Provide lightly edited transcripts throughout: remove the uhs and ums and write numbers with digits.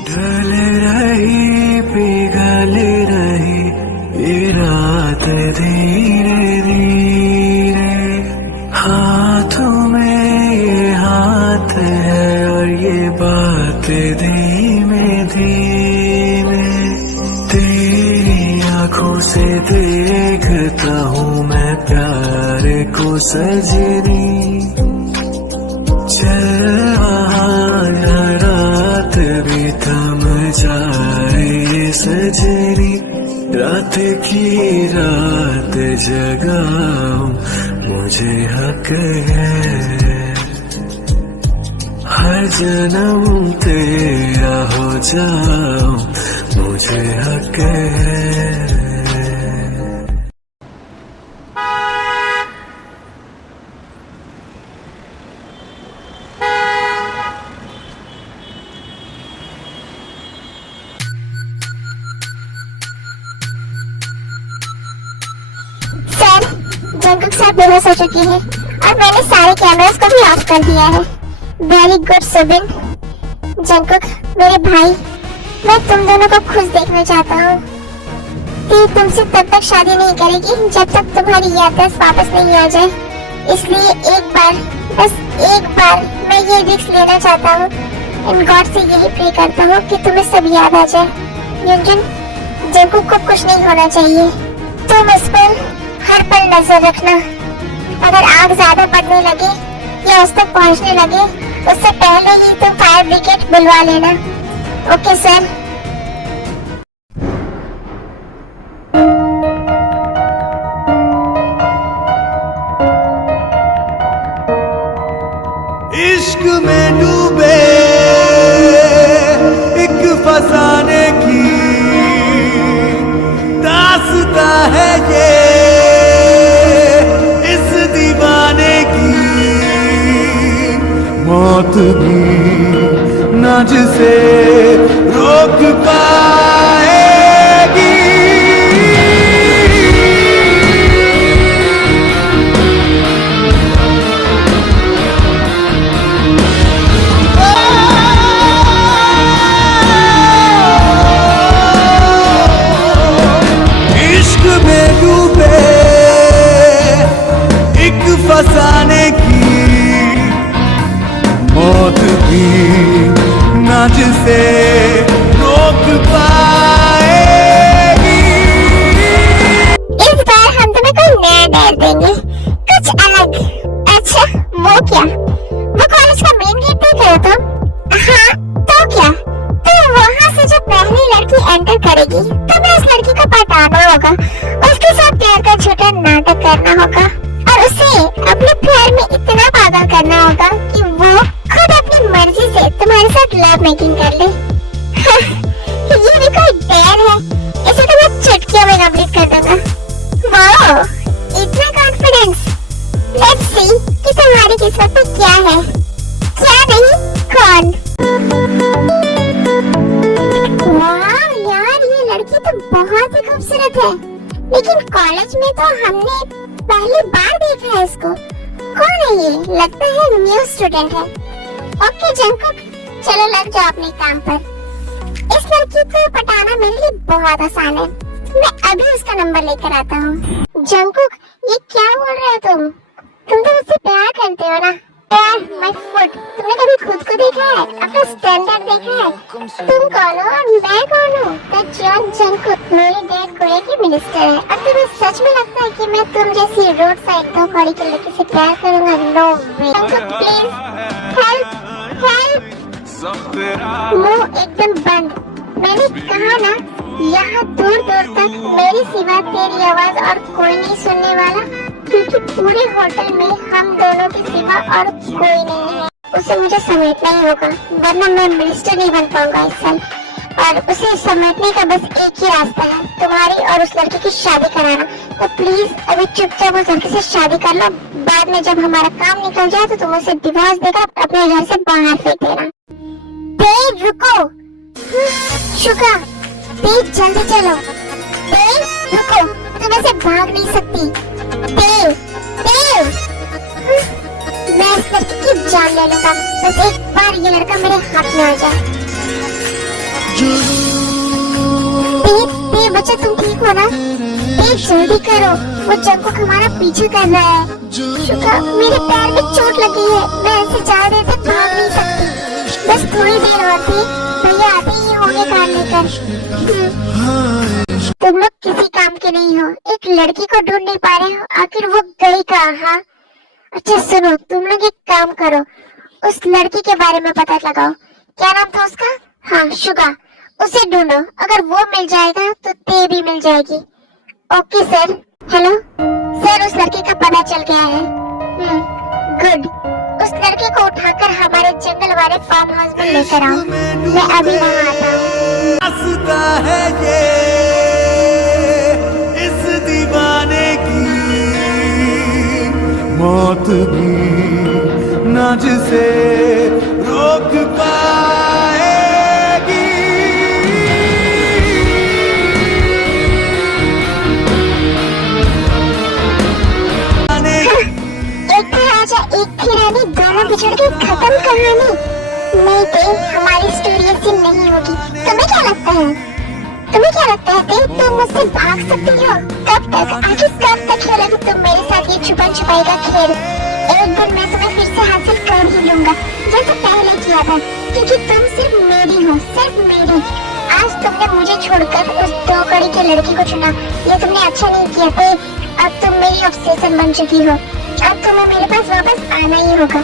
ढल रही पिघल रही ये रात धीरे धीरे, हाथों में ये हाथ है और ये बात धीमे धीमे। तेरी आंखों से देखता हूँ मैं प्यार को सजनी, चल रात भी थम जाए ये सजनी। रात की रात जगाऊं मुझे हक है, हर जन्म तेरा हो जाऊं मुझे हक है। जंकुक साहब बेहोश हो चुकी है और मैंने सारे कैमरास को भी ऑफ कर दिया है। Very good Subin. जंकुक मेरे भाई, मैं तुम दोनों को खुश देखना चाहता हूँ। ती तुमसे तब तक शादी नहीं करेगी जब तक तुम्हारी याददाश्त वापस नहीं आ जाए। इसलिए एक बार, बस एक बार मैं ये रिस्क लेना चाहता हूँ। इन गॉड से यही प्रे करता हूँ कि तुम्हें सब याद आ जाए। युनजुन, जंकुक को कुछ नहीं होना चाहिए। तुम उस पर हर पल नजर रखना। अगर आग ज्यादा बढ़ने लगे या उस तक पहुंचने लगे, उससे पहले ही तुम फायर ब्रिगेड बुलवा लेना। Okay sir. इश्क में डूबे एक फसाने की दास्तां है ये, मौत भी ना जिसे रोक पाएगी। इश्क में डूबे एक फसाने की मौत भी ना जिसे रोक पाएगी। इस बार हम तुम्हें कोई नया डर देंगे, कुछ अलग। अच्छा वो क्या? वो कॉलेज का मेन गेट देख रहे हो तुम? हाँ तो क्या? तो वहाँ से जो पहली लड़की एंटर करेगी तुम्हें उस लड़की को पटाना होगा, उसके साथ प्यार का झूठा नाटक करना होगा और उसे अपने प्यार में इतना पागल करना होगा कि वो खुद अपनी मर्जी से तुम्हारे साथ लव मेकिंग कर ले। ये भी कोई डर है? इसे तो मैं चुटकियों में कंप्लीट कर दूंगा। वाओ, इतना कॉन्फिडेंस। लेट्स सी कि तुम्हारी किस्मत में क्या है, क्या नहीं कौन। वाह यार, ये लड़की तो बहुत ही खूबसूरत है, लेकिन कॉलेज में तो हमने पहली बार देखा है इसको। कौन है ये? लगता है न्यू स्टूडेंट है। ओके जंकुक, चलो लग जाओ अपने काम पर। इस लड़की को पटाना मेरे लिए बहुत आसान है। मैं अभी उसका नंबर लेकर आता हूँ। जंकुक, ये क्या बोल रहे हो तुम? तुम तो मुझसे प्यार करते हो ना? प्यार माय फुट। तुमने कभी खुद को देखा है? अपना स्टैंडर्ड देखा है? तुम कौन हो और मैं कौन हूँ? That's John Jungkook. मेरे डैड कोरिया के मिनिस्टर है और तुम्हें सच में लगता है कि मैं तुम जैसी रोड साइड दो कौड़ी की लड़की से प्यार करूंगा? No way. Jungkook please help help. मुंह एकदम बंद। मैंने कहा ना, यहाँ दूर दूर तक मेरी सिवा तेरी आवाज और कोई नहीं सुनने वाला, क्योंकि पूरे होटल में हम दोनों की सिवा और कोई नहीं है। उसे मुझे समेटना ही होगा, वरना मैं मिनिस्टर नहीं बन पाऊंगा इस साल। और उसे समेटने का बस एक ही रास्ता है, तुम्हारी और उस लड़की की शादी कराना। तो प्लीज अभी चुपचाप उस लड़की से शादी कर लो। बाद में जब हमारा काम निकल जाए तो तुम उसे डिवोर्स देकर अपने घर से बाहर फेंक देना। देव रुको। शुका, देव जल्दी चलो। देव रुको, तुम ऐसे भाग नहीं सकती। देव देव, मैं इस लड़की की जान ले लूंगा, बस एक बार ये लड़का मेरे हाथ में आ जाए। बच्चा तुम ठीक हो ना? जल्दी करो, वो जंकुक हमारा पीछा कर रहा है। शुका, मेरे पैर में चोट लगी है, मैं ऐसे ज्यादा देर तक भाग नहीं सकती। बस थोड़ी देर और थी, भैया आते ही होंगे कार लेकर। तुम लोग किसी काम के नहीं हो, एक लड़की को ढूंढ नहीं पा रहे हो, आखिर वो गई कहाँ? अच्छा सुनो, तुम लोग एक काम करो, उस लड़की के बारे में पता लगाओ। क्या नाम था उसका? हाँ, शुगा। उसे ढूंढो, अगर वो मिल जाएगा तो ते भी मिल जाएगी। Okay sir. हेलो सर, उस लड़के का पता चल गया है। गुड। उस लड़के को उठाकर हमारे जंगल वाले फार्म हाउस में लेकर आओ। मैं अभी वहाँ आता हूँ। हंसता है ये इस दीवाने की मौत भी ना जिसे रोक पाएगी। एक था राजा, एक थी रानी, दोनों बिछड़ के खत्म कहानी। नहीं ते, हमारी स्टोरी ऐसी नहीं होगी। तुम्हें क्या लगता है? ते, तुम मुझसे भाग सकती हो? कब तक? आखिर कब तक खेलोगी तुम मेरे साथ ये छुपन छुपाई का खेल? एक दिन मैं तुम्हें फिर से हासिल कर ही लूंगा, जैसे पहले किया था, क्योंकि तुम सिर्फ मेरी हो, सिर्फ मेरी। आज तुमने मुझे छोड़कर उस 2 कड़ी के लड़की को चुना, ये तुमने अच्छा नहीं किया ते। अब तुम मेरी ऑब्सेशन बन चुकी हो, अब तुम्हें मेरे पास वापस आना ही होगा।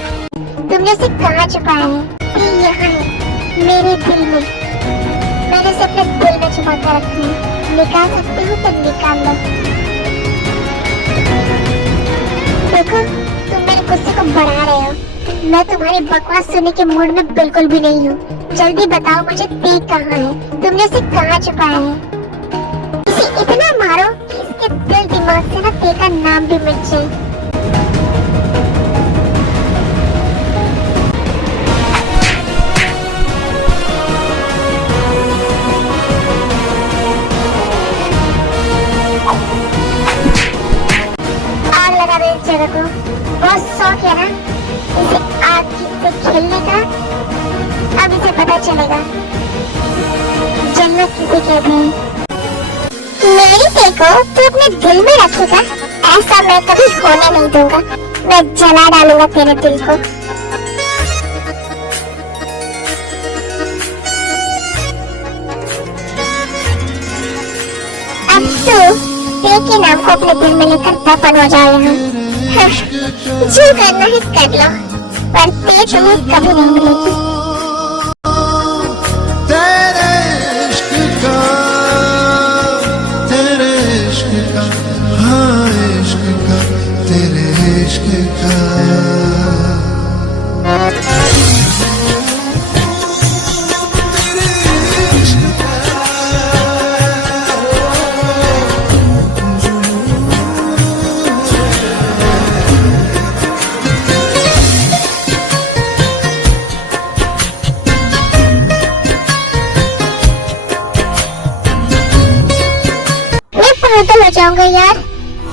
तुमने उसे कहाँ छुपाया है? ये यहाँ है, मेरे दिल में। मैंने उसे अपने दिल में छुपा कर रखा है। निकाल सकते हो तो निकाल लो। देखो, तुम मेरे गुस्से को बढ़ा रहे हो। मैं तुम्हारी बकवास सुनने के मूड में बिल्कुल भी नहीं हूँ। जल्दी बताओ मुझे ते कहाँ है? तुमने उसे कहाँ छुपाया है? इसे इतना मारो कि इसके दिल दिमाग से ना ते का नाम भी मिट जाए। आग लगा दो इस जगह को। बहुत शौक है ना इसे आग से खेलने का? अब इसे पता चलेगा जन्नत किसे कहते हैं। मेरी ते को तू अपने दिल में रखेगा? ऐसा मैं कभी होने नहीं दूंगा। मैं जला डालूंगा तेरे दिल को। अब तू ते के नाम को अपने दिल में लेकर दफन हो जाए यहाँ। जो करना है कर लो, पर ते तुम्हें कभी नहीं मिलेगी। पागल हो जाऊंगा यार,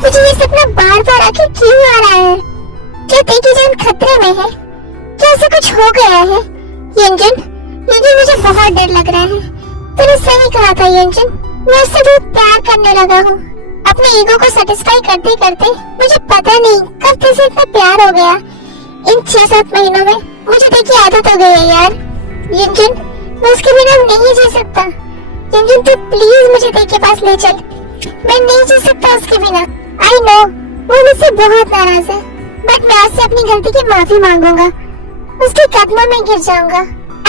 मुझे ये सपना बार बार आखिर क्यों आ रहा है? क्या ते की जान खतरे में है? क्या ऐसा कुछ हो गया है? यंजन, मुझे बहुत डर लग रहा है। तूने सही कहा था यंजन, मैं उससे बहुत प्यार करने लगा हूँ। अपने ईगो को सेटिस्फाई करते करते मुझे पता नहीं कब तुझसे इतना प्यार हो गया। इन 6-7 महीनों में मुझे देखी आदत हो गई है यार। यंजन, मैं उसके बिना नहीं जी सकता। यंजन, तू प्लीज मुझे ते के पास ले चल। मैं नहीं जी सकता उसके बिना। आई नो, वो मुझसे बहुत नाराज है, बट मैं आज से अपनी गलती की माफी मांगूंगा, उसके कदमों में गिर जाऊंगा।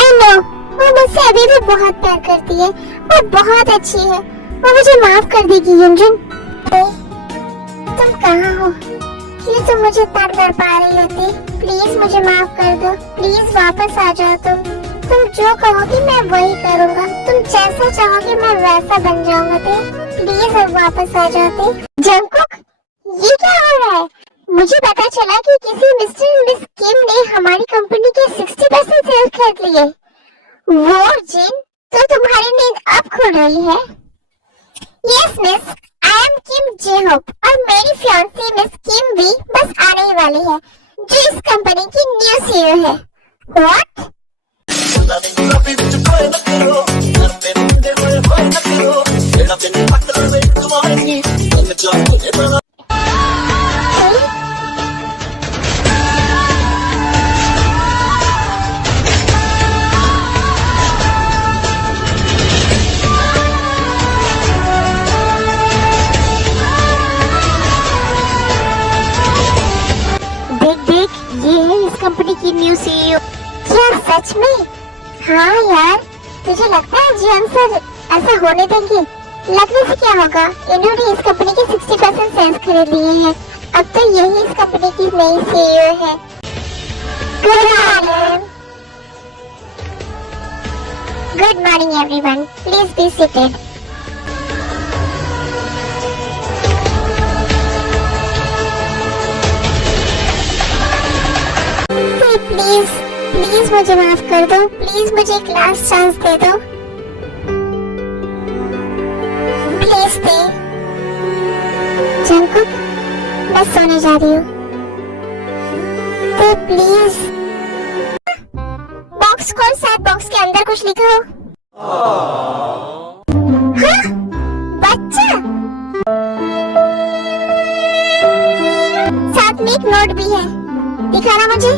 आई नो, वो मुझसे अभी भी बहुत प्यार करती है, वो बहुत अच्छी है, वो मुझे माफ कर देगी। यंजन, तुम कहाँ हो? क्यों तुम मुझे तड़ कर पा रही होती? प्लीज मुझे माफ कर दो, प्लीज वापस आ जाओ। तुम जो कहोगी मैं वही करूँगा, तुम जैसा चाहोगे मैं वैसा बन जाऊंगा। प्लीज अब वापस आ जाते। जंकुक, ये क्या हो रहा है? मुझे पता चला कि किसी मिस्टर मिस किम ने हमारी कंपनी के 60% शेयर खरीद लिए। वो जिन, तो तुम्हारी नींद अब खुल रही है? Yes miss, I am Kim J-Hope और मेरी फियांसी मिस किम भी बस आने ही वाली है, जो इस कंपनी की न्यू सीईओ है। व्हाट? देख देख, ये है इस कंपनी की न्यू सीईओ। क्या सच में? हाँ यार, तुझे लगता है जियान सर ऐसा होने देंगे? लगने से क्या होगा, इन्होंने इस कंपनी के 60% शेयर्स खरीद लिए हैं। अब तो यही इस कंपनी की नई सीईओ है। Good morning everyone, please be seated. Please please मुझे माफ कर दो, प्लीज मुझे एक लास्ट चांस दे दो, प्लीज दे। जंकुक, मैं सोने जा रही हूँ, तो प्लीज। बॉक्स खोल, शायद बॉक्स के अंदर कुछ लिखा हो। हाँ? बच्चा, साथ में एक नोट भी है, दिखाना मुझे।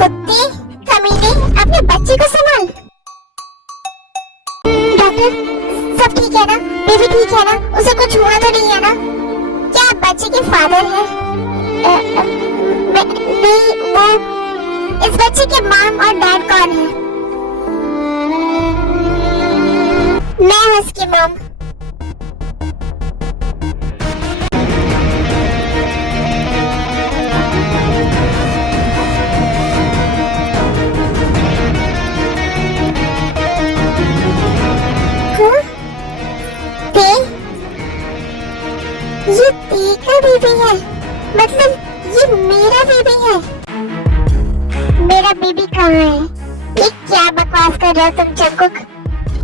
कुत्ते, कमीने, अपने बच्चे को संभाल। डॉक्टर, सब ठीक है ना? बेबी ठीक है ना? उसे कुछ हुआ तो नहीं है ना? क्या आप बच्चे के फादर हैं? नहीं, वो इस बच्चे के मॉम और डैड कौन है? मैं हूँ इसकी मॉम। ये तेरा बेबी है, मतलब ये मेरा बेबी है। मेरा बेबी कहाँ है? ये क्या बकवास कर रहे हो तुम जंकुक?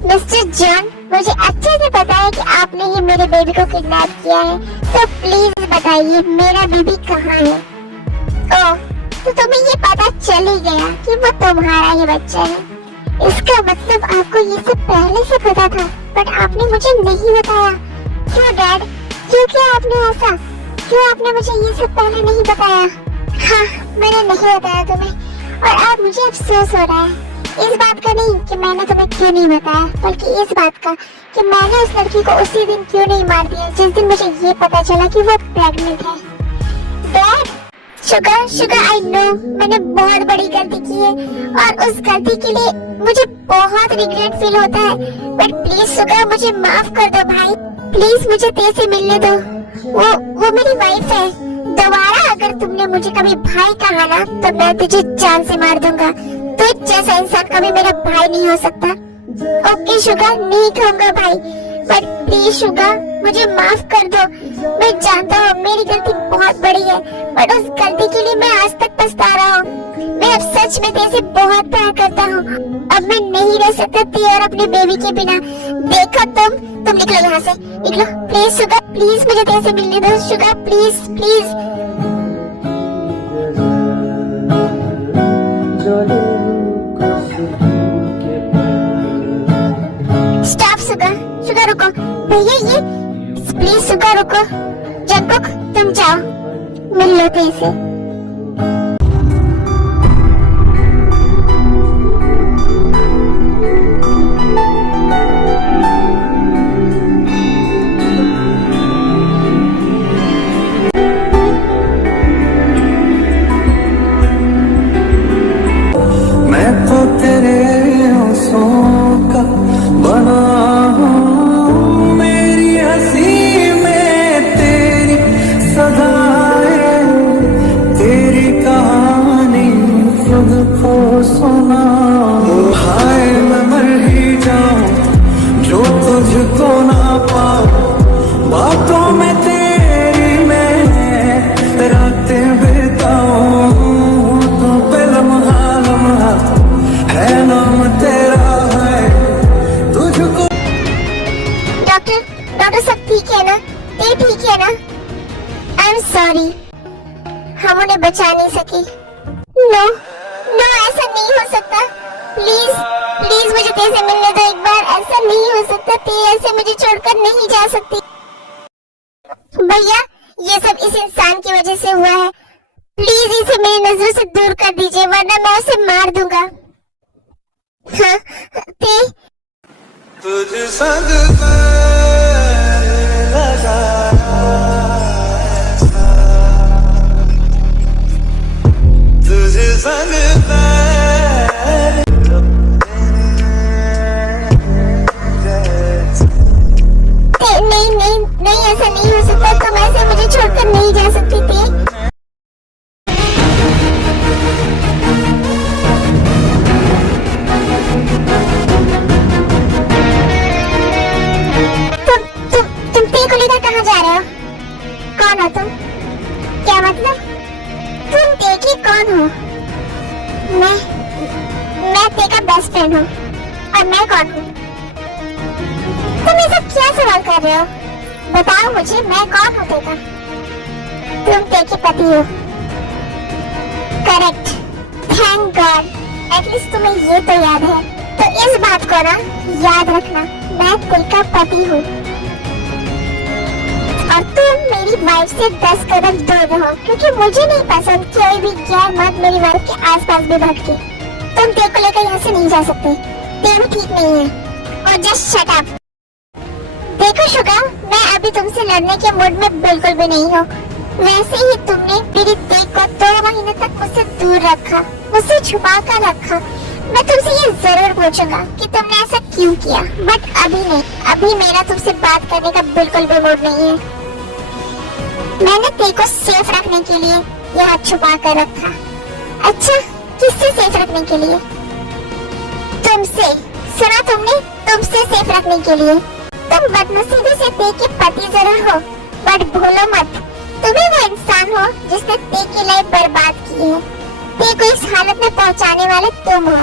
मिस्टर जॉन, मुझे अच्छे से पता है कि आपने ही मेरे बेबी को किडनैप किया है, तो प्लीज बताइए मेरा बेबी कहाँ है? ओह, तो तुम्हें ये पता चल ही गया कि वो तुम्हारा ही बच्चा है। इसका मतलब आपको ये सब पहले से पता था, बट आपने मुझे नहीं बताया। क्यों डैड? क्यों किया आपने ऐसा? क्यों आपने मुझे ये सब पहले नहीं बताया? हाँ, मैंने नहीं बताया तुम्हें, और अब मुझे अफसोस हो रहा है। इस बात का नहीं कि मैंने तुम्हें क्यों नहीं बताया, बल्कि इस बात का कि मैंने उस लड़की को उसी दिन क्यों नहीं मार दिया जिस दिन मुझे ये पता चला कि वो प्रेग्नेंट है। डैड, शुगर, आई नो मैंने बहुत बड़ी गलती की है, और उस गलती के लिए मुझे बहुत रिग्रेट फील होता है, बट प्लीज शुगर, मुझे माफ कर दो भाई। प्लीज मुझे तेरे से मिलने दो। वो मेरी वाइफ है। दोबारा अगर तुमने मुझे कभी भाई कहा ना, तो मैं तुझे जान से मार दूंगा। तुझ जैसा इंसान कभी मेरा भाई नहीं हो सकता। ओके शुगर, नहीं कहूँगा भाई, बट प्लीज शुगर, मुझे माफ कर दो। मैं जानता हूँ मेरी गलती बहुत बड़ी है, बट उस गलती के लिए मैं आज तक पछता रहा हूँ। मैं अब सच में तेरे से बहुत प्यार करता हूँ। अब मैं नहीं रह सकता तेरे और अपने बेबी के बिना। देखो तुम निकलो यहाँ से, निकलो प्लीज शुगर, प्लीज मुझे तेरे से मिलने दो sugar, please please. Stop sugar रुको भैया, ये प्लीज शुगर रुको। जंकुक तुम जाओ, मिल लो तेरे से। डॉक्टर सब ठीक है ना? ये ठीक है ना? आई एम सॉरी, हम उन्हें बचा नहीं सके। नो ऐसा नहीं हो सकता। प्लीज प्लीज मुझे तेरे से मिलने दो एक बार। ऐसा नहीं हो सकता, ते ऐसे मुझे छोड़कर नहीं जा सकती। भैया ये सब इस इंसान की वजह से हुआ है, प्लीज इसे मेरी नजरों से दूर कर दीजिए वरना मैं उसे मार दूंगा। हाँ, ते तुझ संग पैर लगाया ऐसा, तुझ संग पैर नहीं नहीं नहीं, ऐसा नहीं हो सकता, तुम ऐसे मुझे छोड़कर नहीं जा सकती थी। तुम ते को लेकर कहाँ जा रहे हो? कौन हो तुम? क्या मतलब? तुम ते की कौन हो? मैं ते का बेस्ट फ्रेंड हूँ। और मैं कौन हूँ? तुम ये सब क्या सवाल कर रहे हो? बताओ मुझे, मैं कौन हूँ ते का? तुम ते के पति हो। करेक्ट, थैंक गॉड, एटलीस्ट तुम्हें ये तो याद है। तो इस बात को ना याद रखना, मैं ते का पति हूँ और तुम मेरी वाइफ से 10 कदम दूर रहो, क्योंकि मुझे नहीं पसंद कोई भी गैर मर्द मेरी वाइफ के आसपास भी भटके। तुम ते को लेकर यहाँ से नहीं जा सकते, ते भी ठीक नहीं है। और जस्ट शट अप। देखो शुगा, मैं अभी तुमसे लड़ने के मूड में बिल्कुल भी नहीं हूँ। वैसे ही तुमने मेरी ते को 2 महीने तक मुझसे दूर रखा, मुझसे छुपा कर रखा। मैं तुमसे ये जरूर पूछूंगा कि तुमने ऐसा क्यों किया, बट अभी नहीं। अभी मेरा तुमसे बात करने का बिल्कुल भी मूड नहीं है। मैंने ते को सेफ रखने के लिए यहाँ छुपा कर रखा। अच्छा, किससे सेफ रखने के लिए? तुमसे। सुना तुमने? तुमसे सेफ रखने के लिए। तुम बदनसीबी से ते के पति जरूर हो, बट भूलो मत, तुम्हें वो इंसान हो जिसने ते की लाइफ बर्बाद की है। ते को इस हालत में पहुंचाने वाले तुम हो।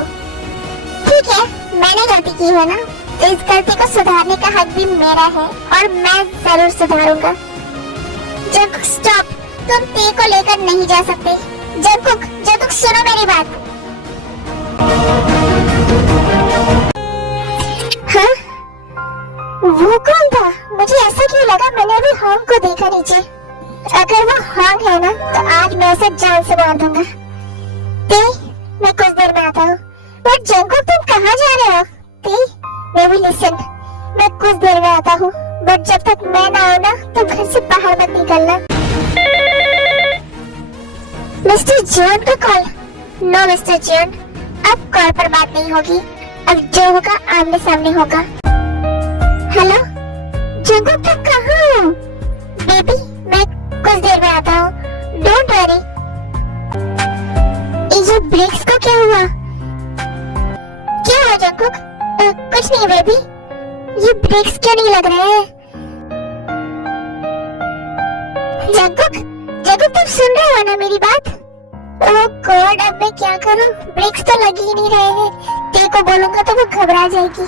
ठीक है, मैंने गलती की है ना, तो इस गलती को सुधारने का हक भी मेरा है और मैं जरूर सुधारूंगा। जंकुक स्टॉप, तुम ते को लेकर नहीं जा सकते। जंकुक सुनो मेरी बात। हाँ? वो कौन था? मुझे ऐसा क्यों लगा मैंने अभी हॉन्ग को देखा नीचे। अगर वो हॉन्ग है ना, तो आज मैं उसे जान से मार दूंगा। ते, मैं कुछ देर में आता हूँ। बट जंकुक, तुम कहाँ जा रहे हो? ते, बेबी लिसन, मैं कुछ देर में आता हूँ, बट जब तक मैं ना आऊँ ना, तुम घर से बाहर मत निकलना। मिस्टर जॉन का कॉल? नो मिस्टर जॉन, अब कॉल पर बात नहीं होगी, अब जो होगा आमने सामने होगा। हेलो जंकुक, तुम कहाँ हो? बेबी, मैं कुछ देर में आता हूँ, डोंट वरी। ये ब्रेक्स को क्या हुआ? क्या हुआ जंकुक? कुछ नहीं बेबी, ये ब्रेक्स क्यों नहीं लग रहे हैं? जंकुक, तुम सुन रहे हो ना मेरी बात? ओह गॉड, अब मैं क्या करूं? ब्रेक्स तो लग ही नहीं रहे हैं। ते को बोलूंगा तो वो घबरा जाएगी।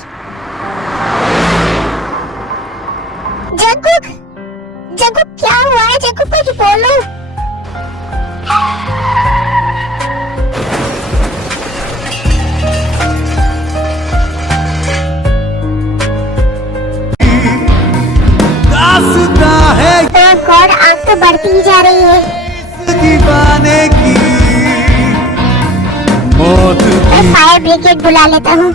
जंकुक, क्या हुआ है? जंकुक, कुछ बोलो। गॉड, आग तो बढ़ती ही जा रही है। दीवाने की मौत मैं फायर ब्रिगेड बुला लेता हूँ।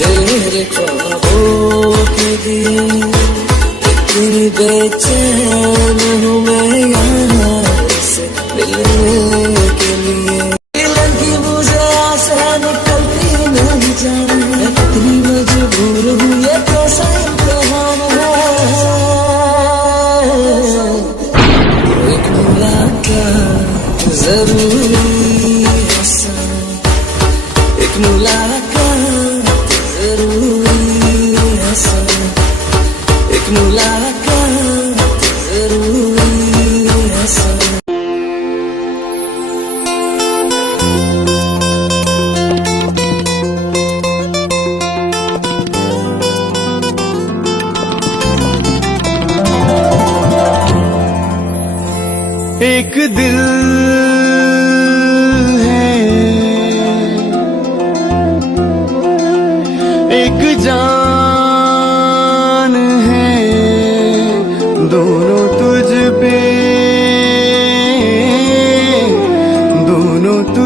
तेरे ख्वाबों के दिए इतनी बेचैन हूँ मैं यहाँ से मिलने के लिए। लगी मुझे आशा निकलती नहीं जाने, इतनी मजबूर हूँ, ये कैसा इम्तिहान है। एक मुलाकात जरूरी है सन, एक मुलाकात जरूरी है सन, एक मुलाकात जरूरी है सन। एक दिल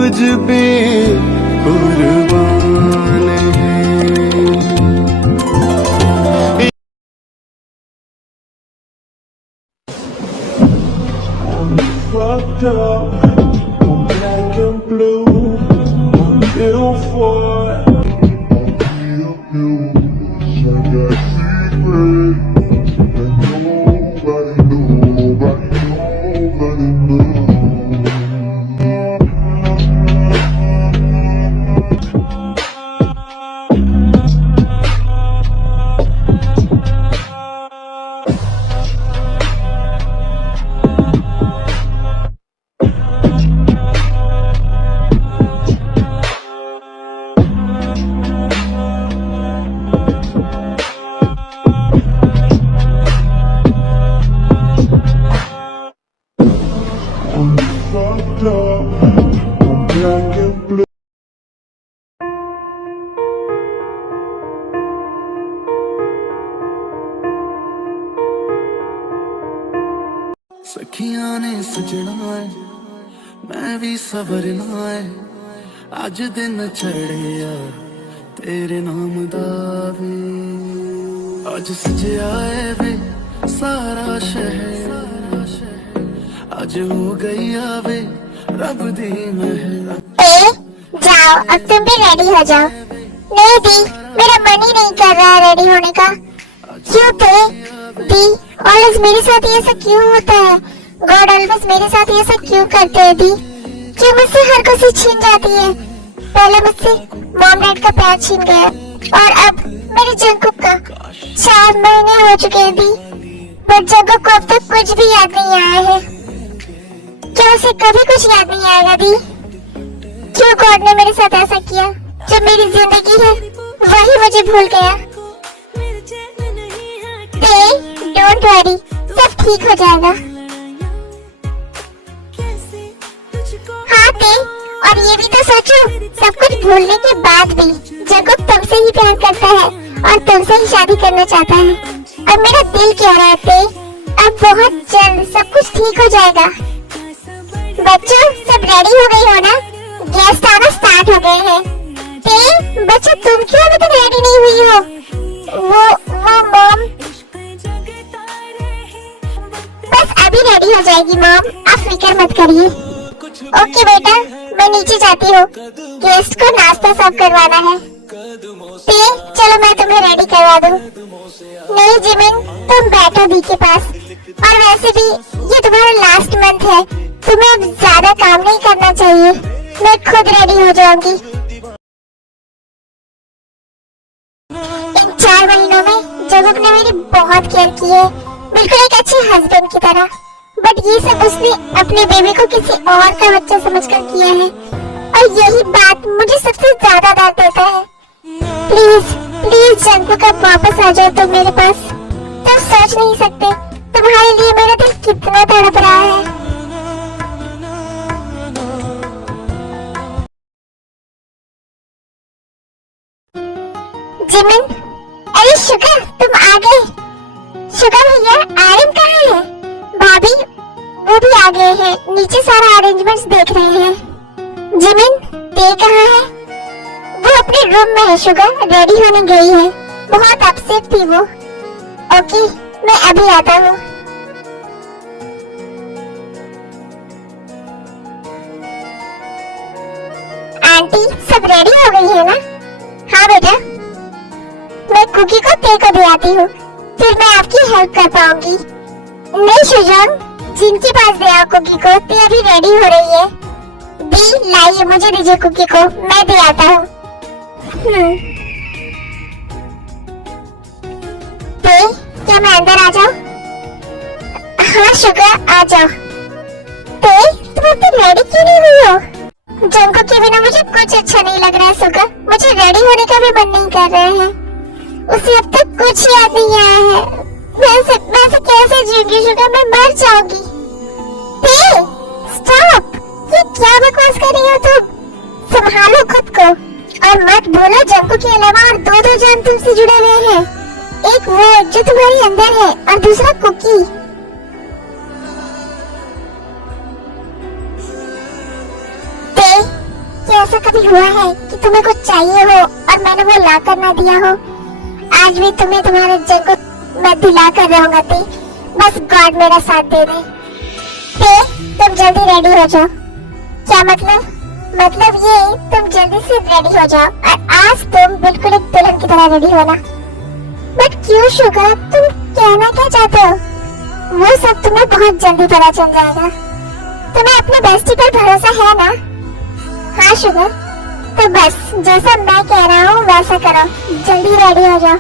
तुझ पे कुर्बान है। Fucked up, I'm black and blue, I'm ill for it. Fucked up, I'm black and blue. सखियां ने सजना है, मैं भी सवरना है, अज दिन चढ़िया तेरे नाम दा वे, अज सजया है वे सारा शहर, आज हो गई आवे रब दी महल। जाओ अब तुम भी रेडी हो जाओ। नहीं दी, मेरा मन ही नहीं कर रहा है रेडी होने का। क्यों दी ऑलवेज मेरे साथ ही ऐसा क्यों होता है? गॉड ऑलवेज मेरे साथ ही ऐसा क्यों करते हैं दी? क्यों मुझसे हर खुशी छीन जाती है? पहले मुझसे मॉम डैड का प्यार छीन गया और अब मेरे जंकुक का। 4 महीने हो चुके हैं दी, पर जंकुक को अब तक कुछ भी याद नहीं आया है। क्या उसे कभी कुछ याद नहीं आएगा दी? क्यों गॉड ने मेरे साथ ऐसा किया? जो मेरी जिंदगी है वही मुझे भूल गया। डोंट वरी, सब ठीक हो जाएगा। हाँ और ये भी तो सोचो, सब कुछ भूलने के बाद भी जंकुक तुमसे ही प्यार करता है और तुमसे ही शादी करना चाहता है। और मेरा दिल कह रहा है अब बहुत जल्द सब कुछ ठीक हो जाएगा। बच्चों सब रेडी हो गई हो ना? गेस्ट आना स्टार्ट हो गए हैं। बच्चों तुम क्यों अभी तक रेडी नहीं हुई हो? वो मॉम बस अभी रेडी हो जाएगी मॉम, आप फिक्र मत करिए। ओके बेटा, मैं नीचे जाती हूँ, गेस्ट को नाश्ता सर्व करवाना है। चलो मैं तुम्हें रेडी करवा दूँ। नहीं जिमिन, तुम बैठो दी के पास। और वैसे भी ये तुम्हारा लास्ट मंथ है, तुम्हें अब ज्यादा काम नहीं करना चाहिए। मैं खुद रेडी हो जाऊंगी। इन 4 महीनों में जंकुक ने मेरी बहुत केयर की है, बिल्कुल एक अच्छे हस्बैंड की तरह। बट ये सब उसने अपने बेबी को किसी और का बच्चा समझकर किया है, और यही बात मुझे सबसे ज्यादा दर्द देता है। प्लीज जंकुक अब वापस आ जाओ तुम मेरे पास। तुम सोच नहीं सकते तुम्हारे लिए मेरा दिल कितना तड़प रहा है। जिमिन, अरे शुगर तुम आ गए। शुगर भैया, आर्यन कहाँ है? भाभी वो भी आ गए हैं, नीचे सारा अरेंजमेंट्स देख रहे हैं। जिमिन ते कहाँ है? वो अपने रूम में है शुगर, रेडी होने गई है। बहुत अपसेट थी वो। ओके मैं अभी आता हूँ। आंटी सब रेडी हो गई है ना? हाँ बेटा, मैं कुकी को ते को दे आती हूँ, फिर मैं आपकी हेल्प कर पाऊंगी। नहीं शुजोंग, जिनके पास दे आओ कुकी को, ते अभी रेडी हो रही है। दी लाइए, मुझे दीजिए कुकी को, मैं दे आता हूँ। ते क्या मैं अंदर आ जाऊँ? हाँ शुगर आ जाओ। ते तुम अब तक रेडी क्यों नहीं हुई हो? जंकुक के बिना मुझे कुछ अच्छा नहीं लग रहा है शुगर, मुझे रेडी होने का भी मन नहीं कर रहे हैं। उसे अब तक कुछ याद नहीं आया है। मैं से कैसे जीऊंगी शुगर, मैं मर जाऊंगी। स्टॉप, ये क्या बकवास कर रही हो तुम? संभालो खुद को और मत भूलो जंकुक के अलावा और 2 जान तुमसे जुड़े हुए हैं। एक वो जो तुम्हारे अंदर है और दूसरा कुकी। ऐसा कभी हुआ है कि तुम्हें कुछ चाहिए हो और मैंने वो ला कर ना दिया हो? आज भी तुम्हें तुम्हारे जंग मैं दिला कर रहूंगा ते। बस गॉड मेरा साथ दे दे। ते, तुम जल्दी रेडी हो जाओ। क्या मतलब? मतलब ये तुम जल्दी से रेडी हो जाओ और आज तुम बिल्कुल एक दुल्हन की तरह रेडी होना। बट क्यों शुगर, तुम कहना क्या चाहते हो? वो सब तुम्हें बहुत जल्दी पता चल जाएगा। तुम्हें अपने बेस्टी पर भरोसा है ना? हाँ शुगर, तो बस जैसा मैं कह रहा हूँ वैसा करो। जल्दी रेडी हो जाओ।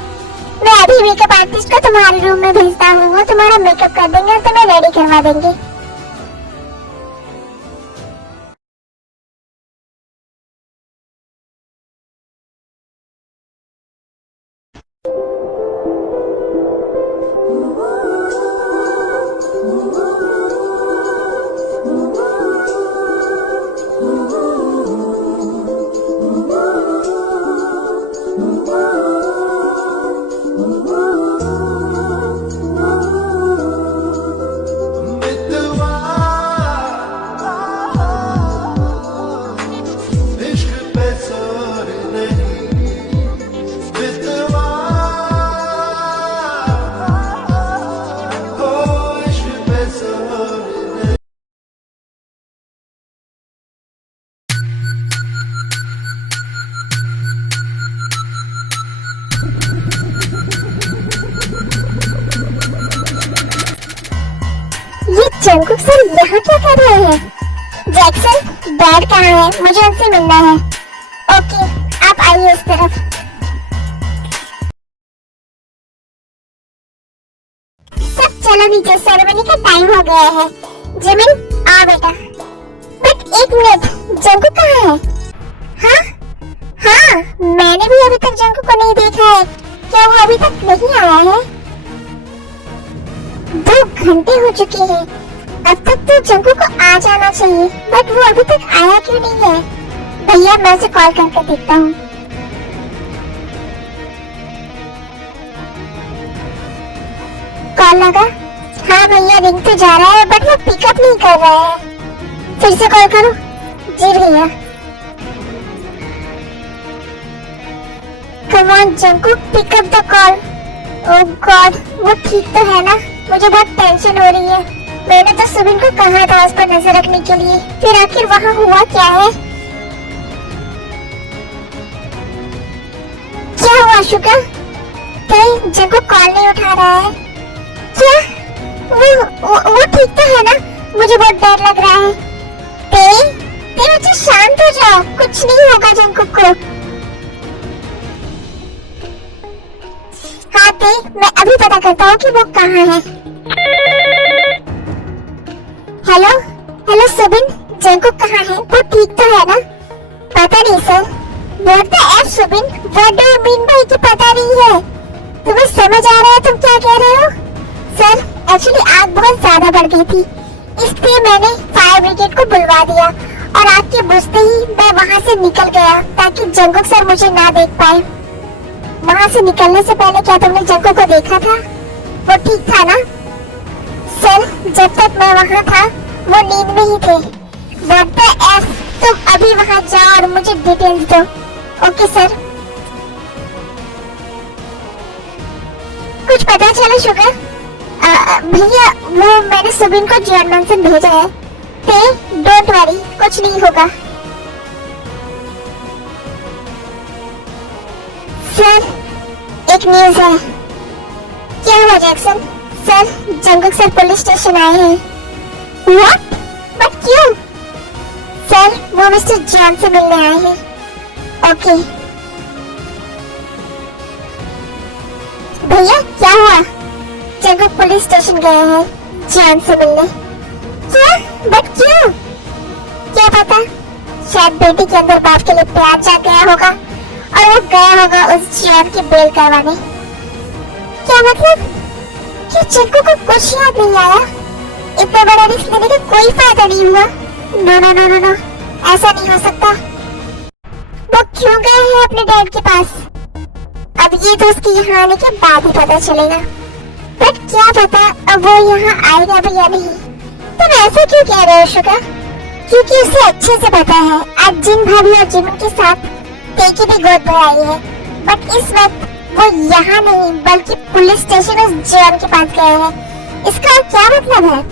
मैं अभी मेकअप आर्टिस्ट को तुम्हारे रूम में भेजता हूँ। वो तुम्हारा मेकअप कर देंगे और तुम्हें रेडी करवा देंगे। जंगकुक सर यहाँ क्या कर रहे हैं? जैक्सन, डैड कहाँ है? मुझे उनसे मिलना है। ओके, आप आइए इस तरफ। सब चलो नीचे, सेरेमनी का टाइम हो गया है। जिमिन, आ बेटा। बट एक मिनट, जंगकुक कहाँ है? हाँ हाँ, मैंने भी अभी तक जंगकुक को नहीं देखा है। क्या वो अभी तक नहीं आया है? 2 घंटे हो चुके हैं। अब तक तो जंगकुक को आ जाना चाहिए, बट वो अभी तक आया क्यों नहीं है? भैया, मैं उसे कॉल करके देखता हूँ। कॉल लगा? हाँ भैया, रिंग तो जा रहा है बट वो पिकअप नहीं कर रहा है। फिर से कॉल करो। जी भैया। Come on Jungkook, pick up the call. Oh god, वो ठीक तो है ना? मुझे बहुत टेंशन हो रही है। मैंने तो सुबिन को कहा था उस पर नजर रखने के लिए, फिर आखिर वहाँ हुआ क्या है? क्या हुआ शुगर? जंगकुक कॉल नहीं उठा रहा है। क्या? वो ठीक तो है ना? मुझे बहुत डर लग रहा है। ते मुझे शांत हो जाओ, कुछ नहीं होगा जंगकुक को। हाँ ते, मैं अभी पता करता हूँ कि वो कहाँ है। हेलो हेलो सुबिन, जंगकुक कहाँ है? वो ठीक तो है ना? पता नहीं sir. What the F Subin, what do you mean by कि पता नहीं है? तुम्हें समझ आ रहा है तुम क्या कह रहे हो? सर, एक्चुअली आग बहुत ज्यादा बढ़ गई थी, इसलिए मैंने फायर ब्रिगेड को बुलवा दिया और आग के बुझते ही मैं वहाँ से निकल गया ताकि जंगकुक सर मुझे ना देख पाए। वहाँ से निकलने से पहले क्या तुमने जंगकुक को देखा था? वो ठीक था ना? सर, जब तक मैं वहाँ था वो नींद में ही थे। व्हाट द एफ, तुम अभी वहाँ जाओ और मुझे डिटेल्स दो। Okay sir. कुछ पता चला शुगर? भैया, वो मैंने सुबिन को जॉन मैनसन भेजा है। डोंट वरी, कुछ नहीं होगा। सर, एक न्यूज़ है। क्या हुआ Jackson? Sir, Jungkook sir police station आए हैं। What? बट क्यों? सर, वो मिस्टर जॉन से मिलने आए हैं। ओके। भैया, क्या हुआ? जंगकुक पुलिस स्टेशन गए हैं जॉन से मिलने। क्या? बट क्यों? क्या पता, शायद बेटी के अंदर बाप के लिए प्यार जाग गया होगा और वो गया होगा उस जॉन की बेल करवाने। क्या मतलब? क्या जंगकुक को कुछ याद नहीं आया? इतना बड़ा रिस्क लेने का कोई फायदा नहीं हुआ। No no no no no, ऐसा नहीं हो सकता। वो क्यों गए हैं अपने डैड के पास? अब ये तो उसके यहाँ आने के बाद ही पता चलेगा। बट क्या पता अब वो यहाँ आएगा भी या नहीं। तुम ऐसा क्यों कह रहे हो शुगर? क्योंकि उसे अच्छे से पता है आज जिन भाभी और जिमिन के साथ टेकी भी गोद भराई है, बट इस वक्त वो यहाँ नहीं बल्कि पुलिस स्टेशन उस जॉन के पास गए हैं। इसका क्या मतलब है?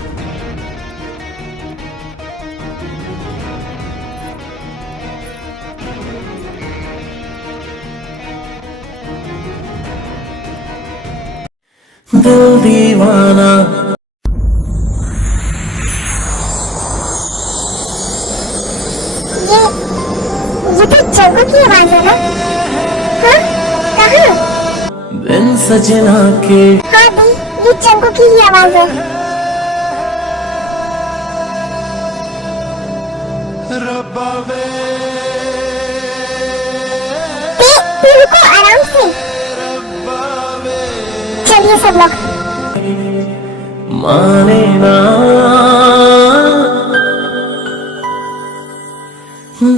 दिल दीवाना ये तो जंगू की आवाज है ना? हाँ? कहाँ? बिन सजना के हाँ दी, ये जंगू की ही आवाज है। रब्बा वे दी रुको आराम से। चलिए सब लोग। माने ना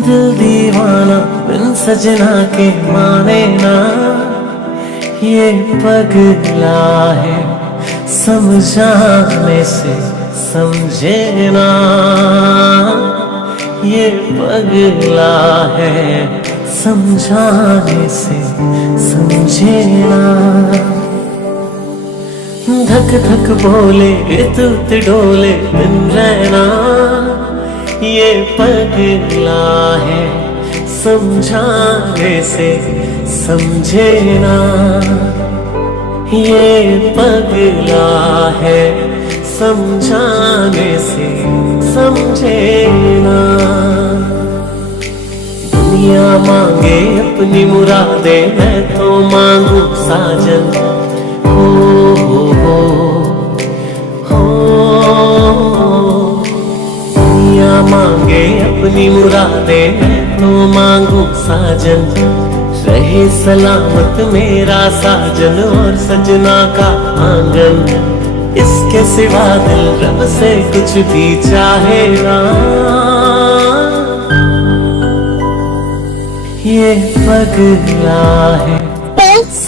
दिल दीवाना बिन सजना के माने ना, ये पगला है समझाने से समझे ना, ये पगला है समझाने से समझे ना। धक धक बोले तुत डोले दिन रहना, ये पगला है समझाने से समझे ना, ये पगला है समझाने से समझे ना। दुनिया मांगे अपनी मुरादें, मैं तो मांगू साजन हो दुनिया मांगे अपनी मुरादें, मैं तो मांगू साजन, रहे सलामत मेरा साजन और सजना का आंगन, इसके सिवा दिल रब से कुछ भी चाहे ना, ये पगला है।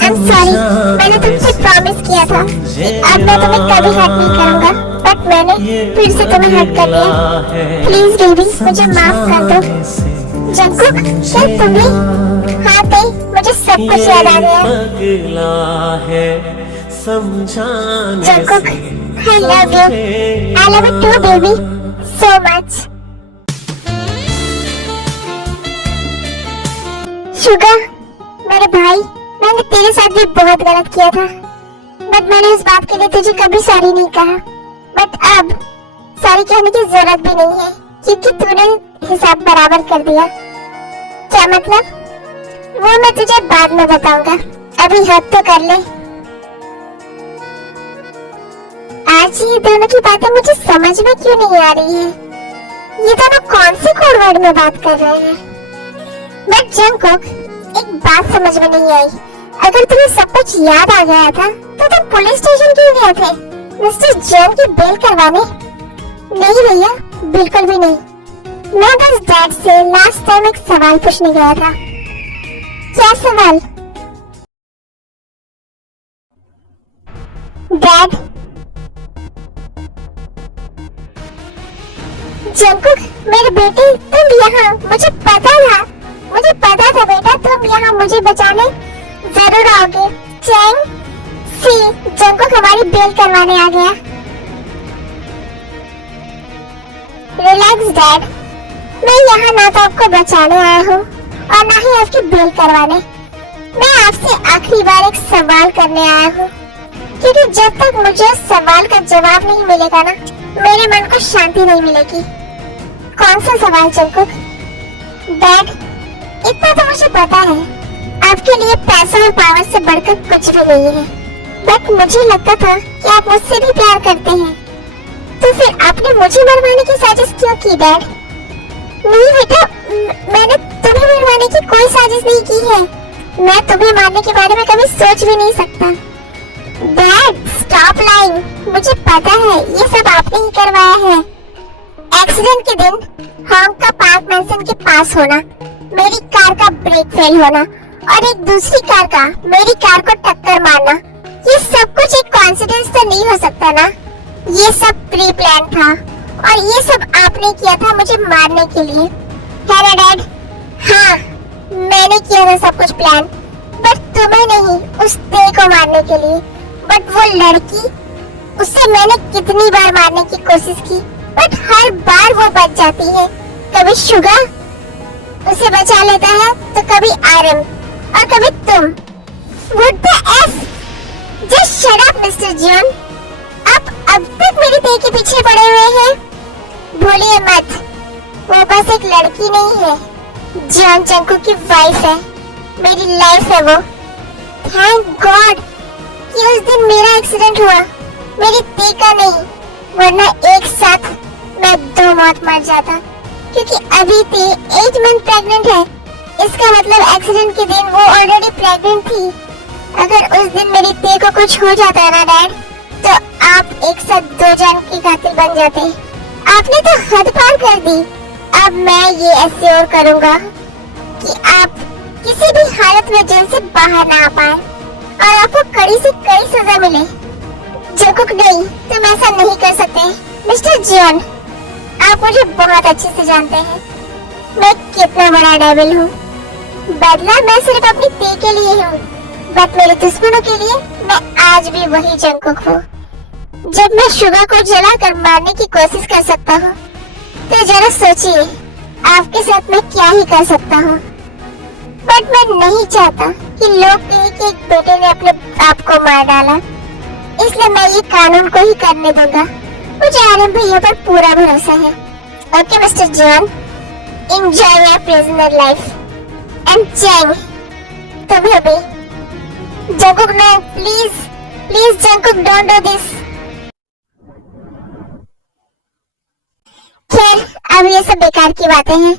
I'm sorry, मैंने तुमसे प्रॉमिस किया था कि अब मैं तुम्हें कभी हर्ट नहीं करूंगा, बट मैंने फिर से तुम्हें हर्ट कर दिया। प्लीज बेबी मुझे माफ कर दो। जंकुक, क्या तुम्हें? हाँ दे, मुझे सब कुछ याद आ गया। Jungkook, I love you. I love you too, baby. So much. Sugar, मेरे भाई, मैंने तेरे साथ भी बहुत गलत किया था, बट मैंने इस बात के लिए तुझे कभी सॉरी नहीं कहा। बट अब सॉरी कहने की जरूरत भी नहीं है, क्योंकि तूने हिसाब बराबर कर दिया। क्या मतलब? वो मैं तुझे बाद में बताऊंगा, अभी हद तो कर ले। आज ये दोनों की बातें मुझे समझ में क्यों नहीं आ रही है? ये दोनों कौन से कोड वर्ड में बात कर रहे हैं? बट जंकुक, एक बात समझ में नहीं आई, अगर तुम्हें सब कुछ याद आ गया था तो तुम पुलिस स्टेशन क्यों गए थे? मिस्टर जॉन की बेल करवाने? नहीं भैया, बिल्कुल भी नहीं। मैं बस डैड से लास्ट टाइम एक सवाल पूछने गया था। क्या सवाल? डैड, जंकुक मेरे बेटे, तुम यहाँ, मुझे पता था बेटा तुम यहाँ मुझे बचाने जरूर आओगे। चैंग सी, जंकुक हमारी बेल करवाने आ गया। रिलैक्स डैड, मैं यहाँ ना तो आपको बचाने आया हूँ और ना ही आपकी बेल करवाने। मैं आपसे आखिरी बार एक सवाल करने आया हूँ, क्योंकि जब तक मुझे उस सवाल का जवाब नहीं मिलेगा ना, मेरे मन को शांति नहीं मिलेगी। कौन सा सवाल जंकुक? डैड, इतना तो मुझे पता है, आपके लिए पैसा और पावर से बढ़कर कुछ भी नहीं है, बट मुझे लगता था कि आप मुझसे भी प्यार करते हैं, तो फिर आपने मुझे मरवाने की साजिश क्यों की डैड? नहीं बेटा, मैंने तुम्हें मरवाने की कोई साजिश नहीं की है। मैं तुम्हें मारने के बारे में कभी सोच भी नहीं सकता। डैड स्टॉप लाइंग, मुझे पता है ये सब आपने ही करवाया है। एक्सीडेंट के दिन हॉन्ग का पार्क मैंसन के पास होना, मेरी कार का ब्रेक फेल होना और एक दूसरी कार का मेरी कार को टक्कर मारना, ये सब कुछ एक कोइंसिडेंस तो नहीं हो सकता ना? ये सब प्री प्लान था और ये सब आपने किया था मुझे मारने के लिए। है ना डैड? हाँ, मैंने किया था सब कुछ प्लान, बट तुम्हें नहीं, उस ते को मारने के लिए। बट वो लड़की, उससे मैंने कितनी बार मारने की कोशिश की, बट हर बार वो बच जाती है। कभी शुगा उसे बचा लेता है, तो कभी आरम, और कभी तुम। What the F? Just shut up, Mr. John. आप अब तक मेरे ते के पीछे पड़े हुए हैं। भूलिए मत, वो बस एक लड़की नहीं है, जॉन चंकू की वाइफ है, मेरी लाइफ है वो। थैंक गॉड कि उस दिन मेरा एक्सीडेंट हुआ, मेरी ते का नहीं, वरना एक साथ मैं 2 मौत मर जाता। क्योंकि अभी ते 8 मंथ प्रेग्नेंट है, इसका मतलब एक्सीडेंट के दिन वो ऑलरेडी प्रेग्नेंट थी। अगर उस दिन मेरी ते को कुछ हो जाता ना डैड, तो आप एक साथ 2 जान की कातिल बन जाते। आपने तो हद पार कर दी। अब मैं ये एश्योर करूंगा कि आप किसी भी हालत में जेल से बाहर ना आ पाए और आपको कड़ी से कड़ी सजा मिले। जंकुक नहीं, तुम ऐसा नहीं कर सकते। मिस्टर जॉन, आप मुझे बहुत अच्छे से जानते हैं मैं कितना बड़ा डेविल हूँ। बदला मैं सिर्फ अपनी ते के लिए हूँ, बट मेरे दुश्मनों के लिए मैं आज भी वही जंकुक हूँ। जब मैं शुगा को जलाकर मारने की कोशिश कर सकता हूँ, तो जरा सोचिए आपके साथ मैं क्या ही कर सकता हूँ। बट मैं नहीं चाहता कि लोग कहें कि एक बेटे ने अपने बाप को मार डाला, इसलिए मैं ये कानून को ही करने दूंगा। मुझे आरएम भैया पर पूरा भरोसा है। Okay mister John, enjoy your prisoner life and Chang, तुम्हें भी। Jungkook no, please please Jungkook, don't do this. खैर, अब ये सब बेकार की बातें हैं,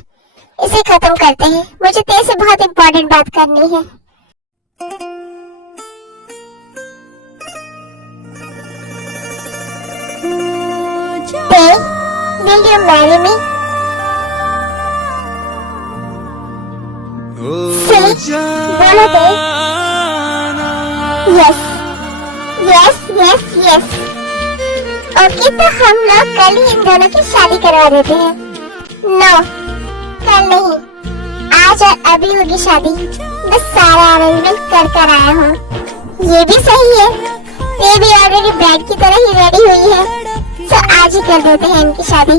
इसे खत्म करते हैं। मुझे तेरे से बहुत इम्पोर्टेंट बात करनी है। ते, will you marry me? Say, बोलो ते। Yes, yes, yes, yes. Okay, तो हम लोग कल ही इन दोनों की शादी करवा देते हैं। नो, कल नहीं, आज और अभी होगी शादी। मैं सारा अरेंजमेंट कर आया हूँ। ये भी सही है, ये भी ऑलरेडी ब्राइड की तरह ही रेडी हुई है, तो आज ही कर देते हैं इनकी शादी।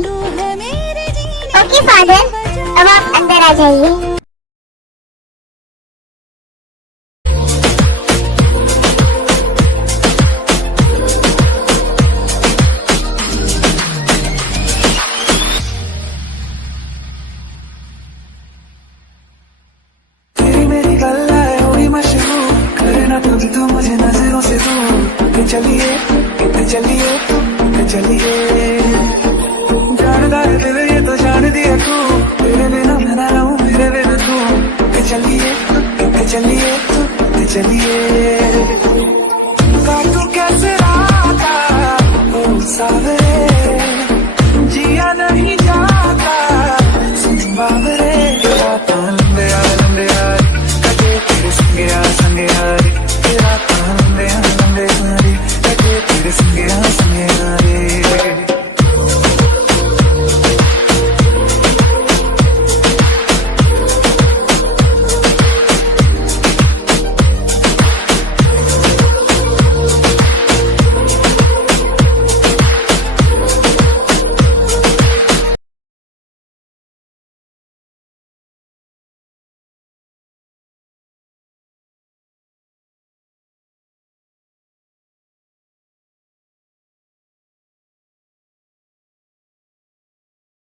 ओके फादर, अब आप अंदर आ जाइए। चलिए चलिए चलिए